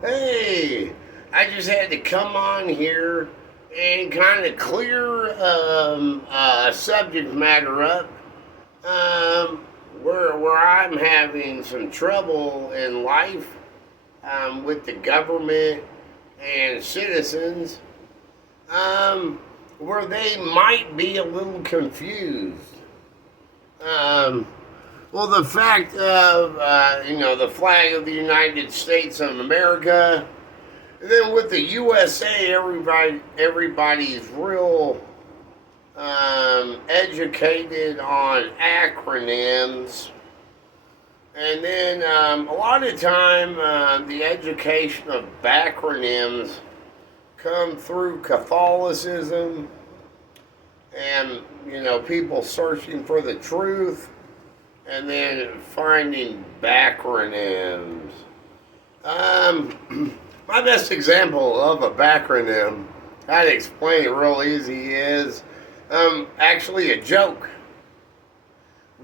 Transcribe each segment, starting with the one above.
Hey, I just had to come on here and kind of clear subject matter up um, where I'm having some trouble in life with the government and citizens, um, where they might be a little confused. Um, well, the fact of the flag of the United States of America. And then with the USA, everybody's real educated on acronyms. And then a lot of time, the education of backronyms come through Catholicism and, people searching for the truth and then finding backronyms. My best example of a backronym, how to explain it real easy, is actually a joke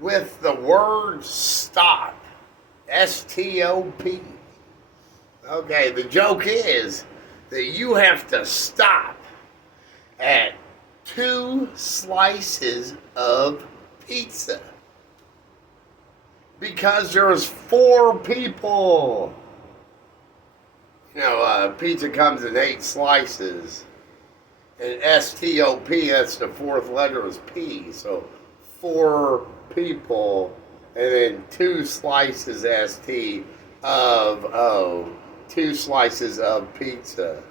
with the word stop. STOP. Okay, the joke is that you have to stop at 2 slices of pizza because there's 4 people. Pizza comes in 8 slices. And STOP, that's the fourth letter is P. So 4 people, and then 2 slices ST of O. 2 slices of pizza.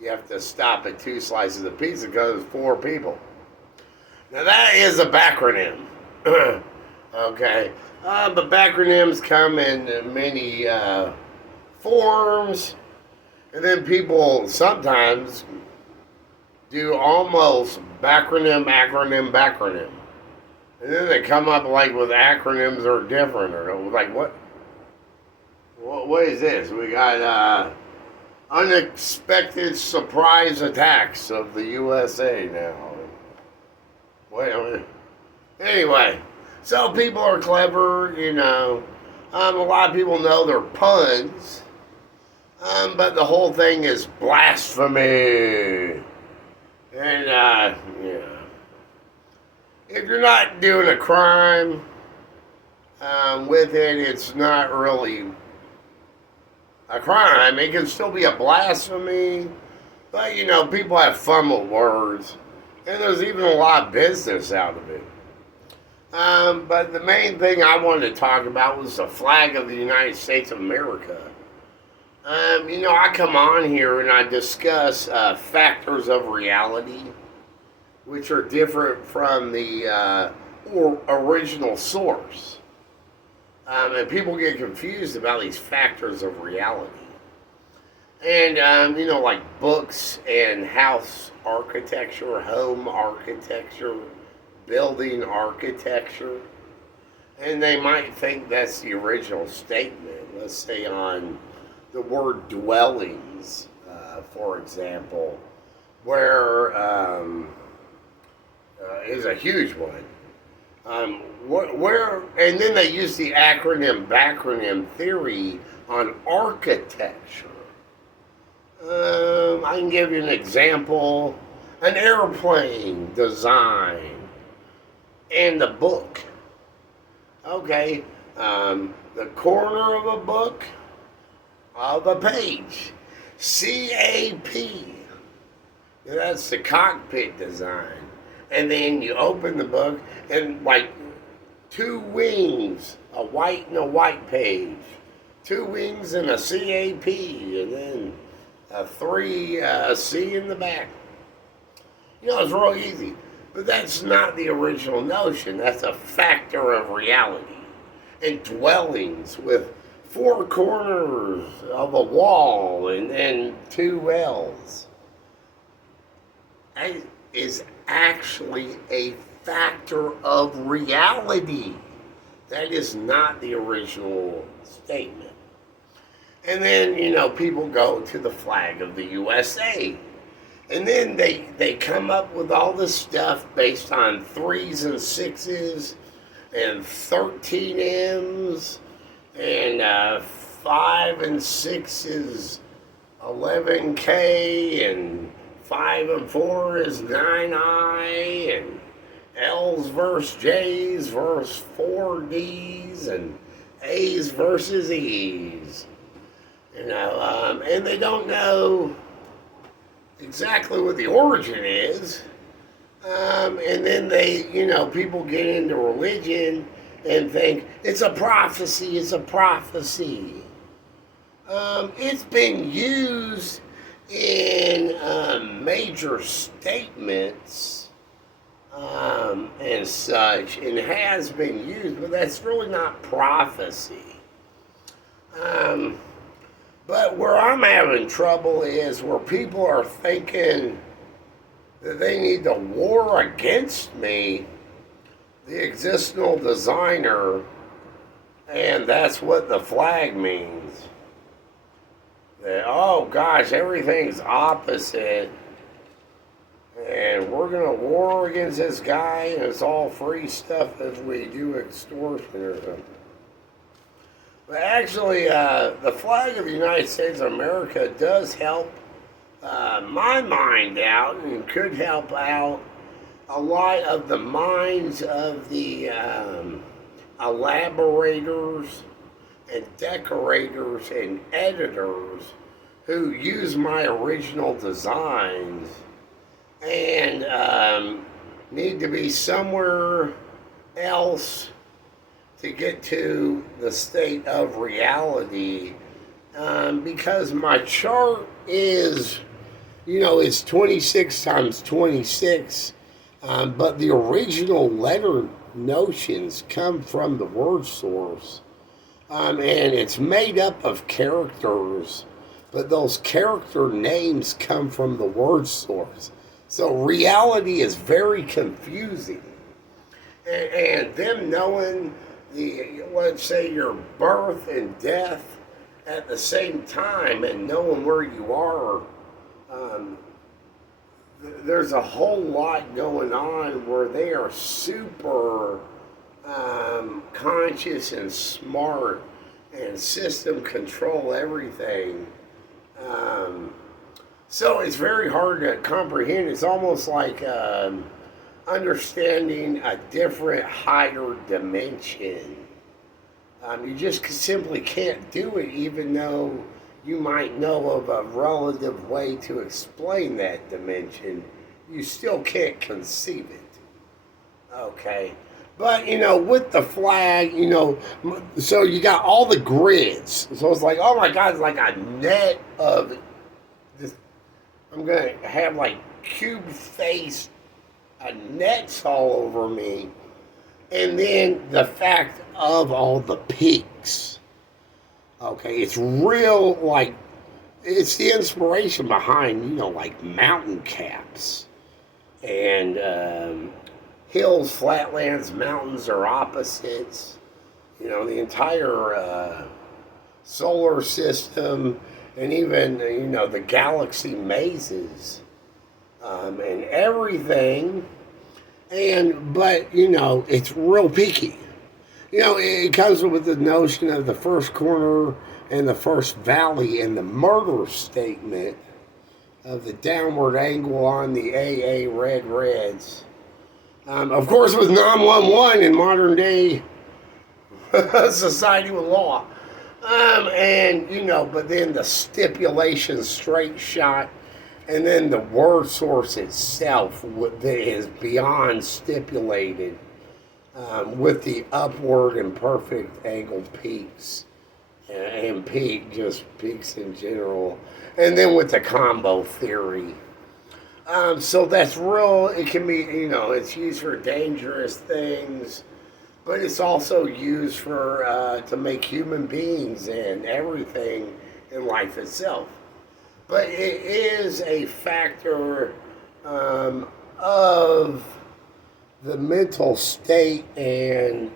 You have to stop at 2 slices of pizza because it's 4 people. Now that is a backronym. Okay. But backronyms come in many forms, and then people sometimes do almost backronym, and then they come up like with acronyms or different, or like what is this? We got unexpected surprise attacks of the USA now. Wait a minute. Anyway, so people are clever, a lot of people know their puns. But the whole thing is blasphemy. And, if you're not doing a crime with it, it's not really a crime. It can still be a blasphemy. But, people have fun with words. And there's even a lot of business out of it. But the main thing I wanted to talk about was the flag of the United States of America. I come on here and I discuss factors of reality, which are different from the original source. And people get confused about these factors of reality. And, like books and house architecture, home architecture, building architecture. And they might think that's the original statement. Let's say on the word dwellings, for example, where is a huge one. And then they use the backronym theory on architecture. I can give you an example: an airplane design and the book. Okay, the corner of a book of a page. CAP. That's the cockpit design. And then you open the book and like 2 wings, a white and a white page. 2 wings and a CAP, and then a 3 C in the back. It's real easy. But that's not the original notion. That's a factor of reality. And dwellings with 4 corners of a wall and then 2 L's is actually a factor of reality. That is not the original statement. And then, people go to the flag of the USA. And then they come up with all this stuff based on 3s and 6s and 13 M's and 5 and 6 is 11K, and 5 and 4 is 9I, and L's versus J's versus 4D's, and A's versus E's. And they don't know exactly what the origin is. And then people get into religion and think it's a prophecy, it's a prophecy. It's been used in major statements and such, and has been used, but that's really not prophecy. But where I'm having trouble is where people are thinking that they need to war against me, the existential designer, and that's what the flag means. That, oh gosh, everything's opposite, and we're going to war against this guy, and it's all free stuff as we do extortion or something. But actually, the flag of the United States of America does help my mind out, and could help out a lot of the minds of the elaborators and decorators and editors who use my original designs and need to be somewhere else to get to the state of reality, because my chart is, it's 26 times 26, but the original letter notions come from the word source, and it's made up of characters, but those character names come from the word source. So reality is very confusing, and them knowing let's say your birth and death at the same time, and knowing where you are, there's a whole lot going on where they are super conscious and smart and system control everything. So it's very hard to comprehend. It's almost like understanding a different higher dimension. You just simply can't do it, even though you might know of a relative way to explain that dimension. You still can't conceive it. Okay. But, with the flag, so you got all the grids. So it's like, oh my God, it's like a net of this. I'm going to have like cube-faced nets all over me. And then the fact of all the peaks. Okay, it's real, like, it's the inspiration behind, like mountain caps. And hills, flatlands, mountains are opposites. The entire solar system, and even, the galaxy mazes. And everything. But it's real peaky. It comes with the notion of the first corner and the first valley, and the murder statement of the downward angle on the AA red reds. Of course, with 911 in modern day society with law. But then the stipulation straight shot, and then the word source itself that is beyond stipulated, with the upward and perfect angled peaks, and just peaks in general, and then with the combo theory. So that's real. It can be, it's used for dangerous things, but it's also used for to make human beings and everything in life itself. But it is a factor of the mental state, and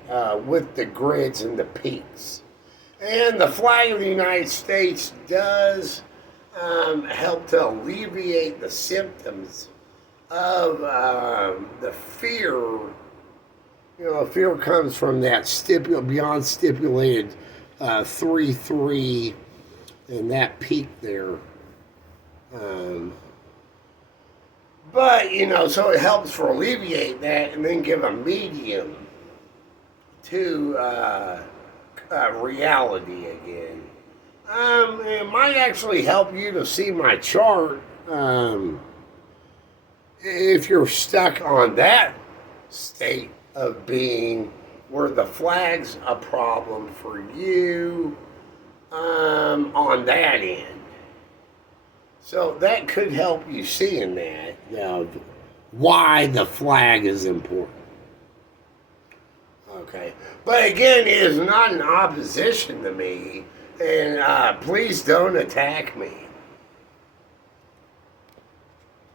with the grids and the peaks. And the flag of the United States does help to alleviate the symptoms of the fear. Fear comes from that beyond stipulated 3-3 and that peak there. But, so it helps for alleviate that and then give a medium to reality again. It might actually help you to see my chart if you're stuck on that state of being where the flag's a problem for you on that end. So that could help you seeing that, why the flag is important. Okay. But again, it is not an opposition to me, and please don't attack me.